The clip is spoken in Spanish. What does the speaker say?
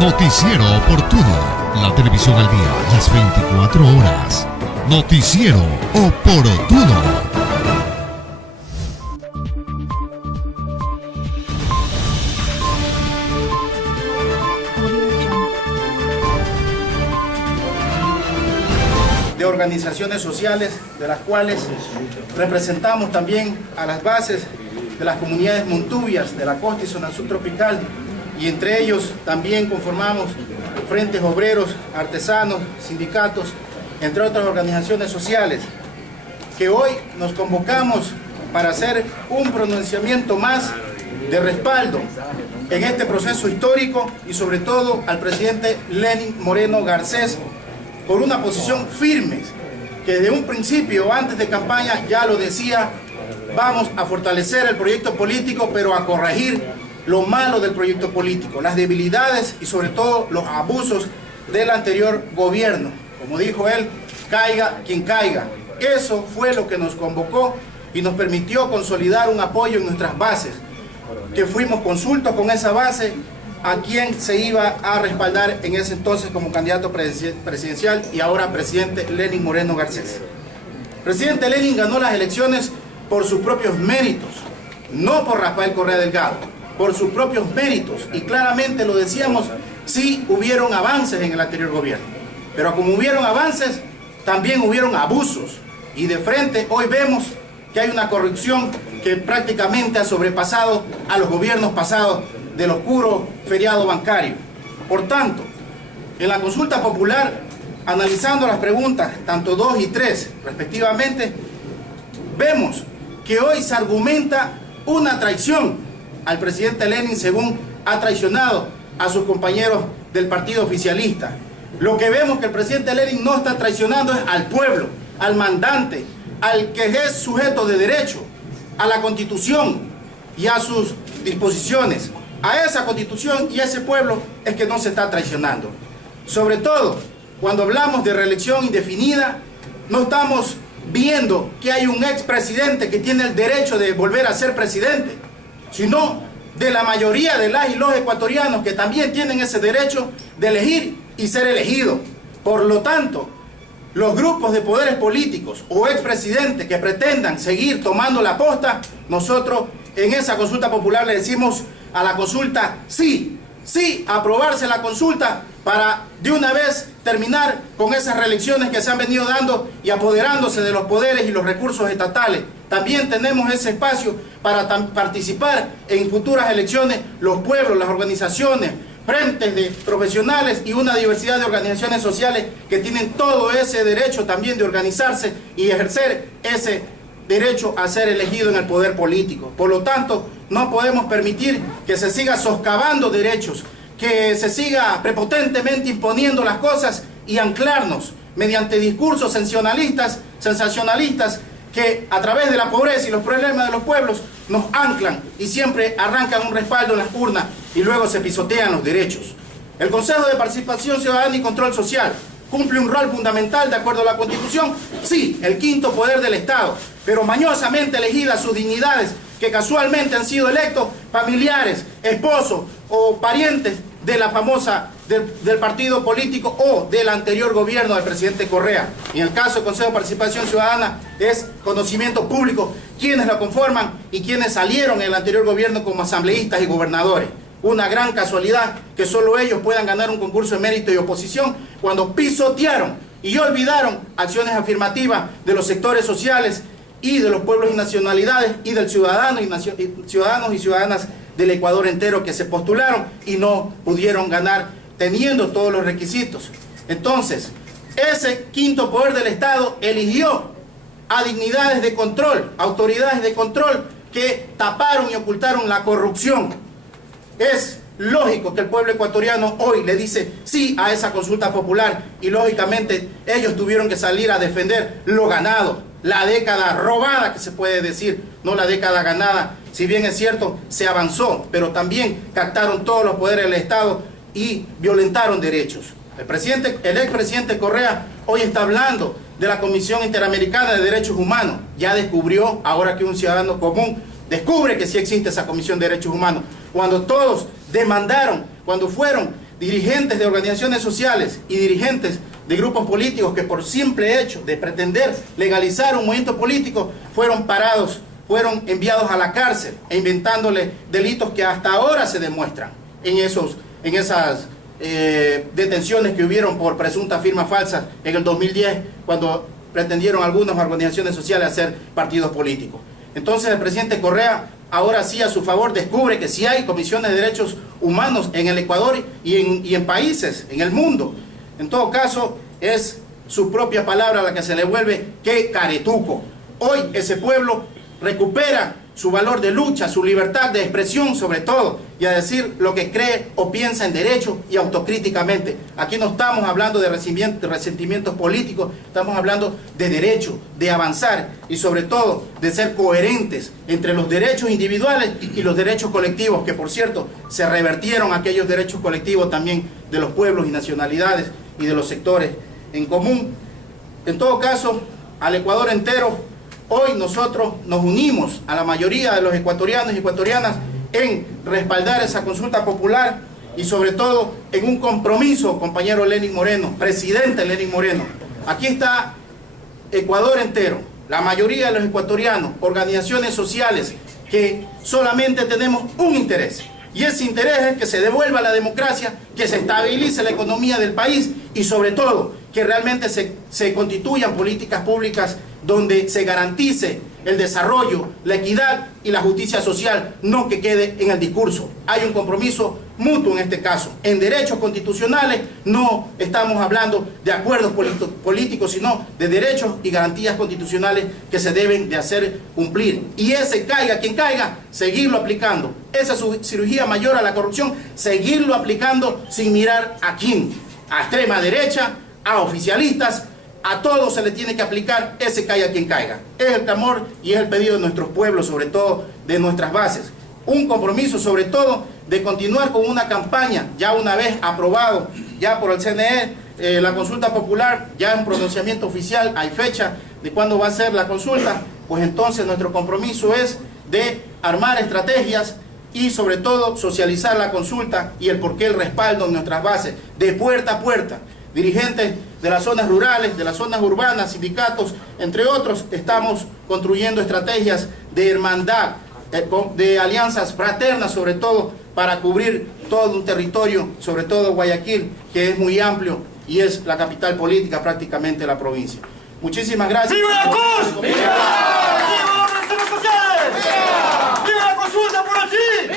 Noticiero Oportuno, la televisión al día, las 24 horas. Noticiero Oportuno. De organizaciones sociales, de las cuales representamos también a las bases de las comunidades montubias de la costa y zona subtropical, y entre ellos también conformamos frentes obreros, artesanos, sindicatos, entre otras organizaciones sociales, que hoy nos convocamos para hacer un pronunciamiento más de respaldo en este proceso histórico y sobre todo al presidente Lenín Moreno Garcés, por una posición firme, que desde un principio, antes de campaña, ya lo decía: vamos a fortalecer el proyecto político, pero a corregir lo malo del proyecto político, las debilidades y sobre todo los abusos del anterior gobierno. Como dijo él, caiga quien caiga. Eso fue lo que nos convocó y nos permitió consolidar un apoyo en nuestras bases, que fuimos consultos con esa base a quien se iba a respaldar en ese entonces como candidato presidencial y ahora presidente Lenín Moreno Garcés. Presidente Lenín ganó las elecciones por sus propios méritos, no por Rafael Correa Delgado, por sus propios méritos, y claramente lo decíamos: sí hubieron avances en el anterior gobierno, pero como hubieron avances, también hubieron abusos, y de frente hoy vemos que hay una corrupción que prácticamente ha sobrepasado a los gobiernos pasados del oscuro feriado bancario. Por tanto, en la consulta popular, analizando las preguntas, tanto 2 y 3 respectivamente, vemos que hoy se argumenta una traición al presidente Lenín, según ha traicionado a sus compañeros del partido oficialista. Lo que vemos que el presidente Lenín no está traicionando es al pueblo, al mandante, al que es sujeto de derecho, a la Constitución y a sus disposiciones. A esa Constitución y a ese pueblo es que no se está traicionando. Sobre todo, cuando hablamos de reelección indefinida, no estamos viendo que hay un expresidente que tiene el derecho de volver a ser presidente, sino de la mayoría de las y los ecuatorianos que también tienen ese derecho de elegir y ser elegidos. Por lo tanto, los grupos de poderes políticos o expresidentes que pretendan seguir tomando la posta, nosotros en esa consulta popular le decimos a la consulta sí, sí, aprobarse la consulta para de una vez terminar con esas reelecciones que se han venido dando y apoderándose de los poderes y los recursos estatales. También tenemos ese espacio para participar en futuras elecciones los pueblos, las organizaciones, frentes de profesionales y una diversidad de organizaciones sociales que tienen todo ese derecho también de organizarse y ejercer ese derecho a ser elegido en el poder político. Por lo tanto, no podemos permitir que se siga socavando derechos, que se siga prepotentemente imponiendo las cosas y anclarnos mediante discursos sensacionalistas que a través de la pobreza y los problemas de los pueblos nos anclan y siempre arrancan un respaldo en las urnas y luego se pisotean los derechos. El Consejo de Participación Ciudadana y Control Social cumple un rol fundamental de acuerdo a la Constitución, sí, el quinto poder del Estado, pero mañosamente elegidas sus dignidades, que casualmente han sido electos familiares, esposos o parientes de la famosa del partido político o del anterior gobierno del presidente Correa. En el caso del Consejo de Participación Ciudadana es conocimiento público quienes lo conforman y quienes salieron en el anterior gobierno como asambleístas y gobernadores. Una gran casualidad que solo ellos puedan ganar un concurso de mérito y oposición cuando pisotearon y olvidaron acciones afirmativas de los sectores sociales y de los pueblos y nacionalidades y del ciudadanos y ciudadanas del Ecuador entero que se postularon y no pudieron ganar teniendo todos los requisitos. Entonces, ese quinto poder del Estado eligió a dignidades de control, autoridades de control que taparon y ocultaron la corrupción. Es lógico que el pueblo ecuatoriano hoy le dice sí a esa consulta popular y lógicamente ellos tuvieron que salir a defender lo ganado, la década robada que se puede decir, no la década ganada. Si bien es cierto, se avanzó, pero también captaron todos los poderes del Estado y violentaron derechos. El expresidente Correa hoy está hablando de la Comisión Interamericana de Derechos Humanos. Ya descubrió, ahora que un ciudadano común descubre que sí existe esa Comisión de Derechos Humanos. Cuando todos demandaron, cuando fueron dirigentes de organizaciones sociales y dirigentes de grupos políticos que por simple hecho de pretender legalizar un movimiento político fueron parados, fueron enviados a la cárcel e inventándole delitos que hasta ahora se demuestran en esas detenciones que hubieron por presuntas firmas falsas en el 2010 cuando pretendieron algunas organizaciones sociales hacer partidos políticos. Entonces el presidente Correa ahora sí a su favor descubre que sí hay comisiones de derechos humanos en el Ecuador y en países, en el mundo. En todo caso es su propia palabra la que se le vuelve que caretuco. Hoy ese pueblo recupera su valor de lucha, su libertad de expresión sobre todo, y a decir lo que cree o piensa en derecho y autocríticamente. Aquí no estamos hablando de resentimientos políticos, estamos hablando de derecho, de avanzar y sobre todo de ser coherentes entre los derechos individuales y los derechos colectivos, que por cierto se revertieron aquellos derechos colectivos también de los pueblos y nacionalidades y de los sectores en común. En todo caso, al Ecuador entero, hoy nosotros nos unimos a la mayoría de los ecuatorianos y ecuatorianas en respaldar esa consulta popular y sobre todo en un compromiso, compañero Lenín Moreno, presidente Lenín Moreno. Aquí está Ecuador entero, la mayoría de los ecuatorianos, organizaciones sociales, que solamente tenemos un interés. Y ese interés es que se devuelva la democracia, que se estabilice la economía del país y sobre todo que realmente se constituyan políticas públicas donde se garantice el desarrollo, la equidad y la justicia social, no que quede en el discurso. Hay un compromiso mutuo en este caso. En derechos constitucionales no estamos hablando de acuerdos políticos, sino de derechos y garantías constitucionales que se deben de hacer cumplir. Y ese caiga quien caiga, seguirlo aplicando. Esa cirugía mayor a la corrupción, seguirlo aplicando sin mirar a quién, a extrema derecha, a oficialistas. A todos se le tiene que aplicar ese caiga quien caiga. Es el clamor y es el pedido de nuestros pueblos, sobre todo de nuestras bases. Un compromiso sobre todo de continuar con una campaña, ya una vez aprobado ya por el CNE, la consulta popular, ya en pronunciamiento oficial, hay fecha de cuándo va a ser la consulta, pues entonces nuestro compromiso es de armar estrategias y sobre todo socializar la consulta y el porqué el respaldo en nuestras bases, de puerta a puerta. Dirigentes de las zonas rurales, de las zonas urbanas, sindicatos, entre otros, estamos construyendo estrategias de hermandad, de alianzas fraternas sobre todo, para cubrir todo un territorio, sobre todo Guayaquil, que es muy amplio y es la capital política prácticamente de la provincia. Muchísimas gracias. ¡Viva la CUS! ¡Viva! ¡Viva las organizaciones sociales! ¡Viva! ¡Viva la consulta por aquí!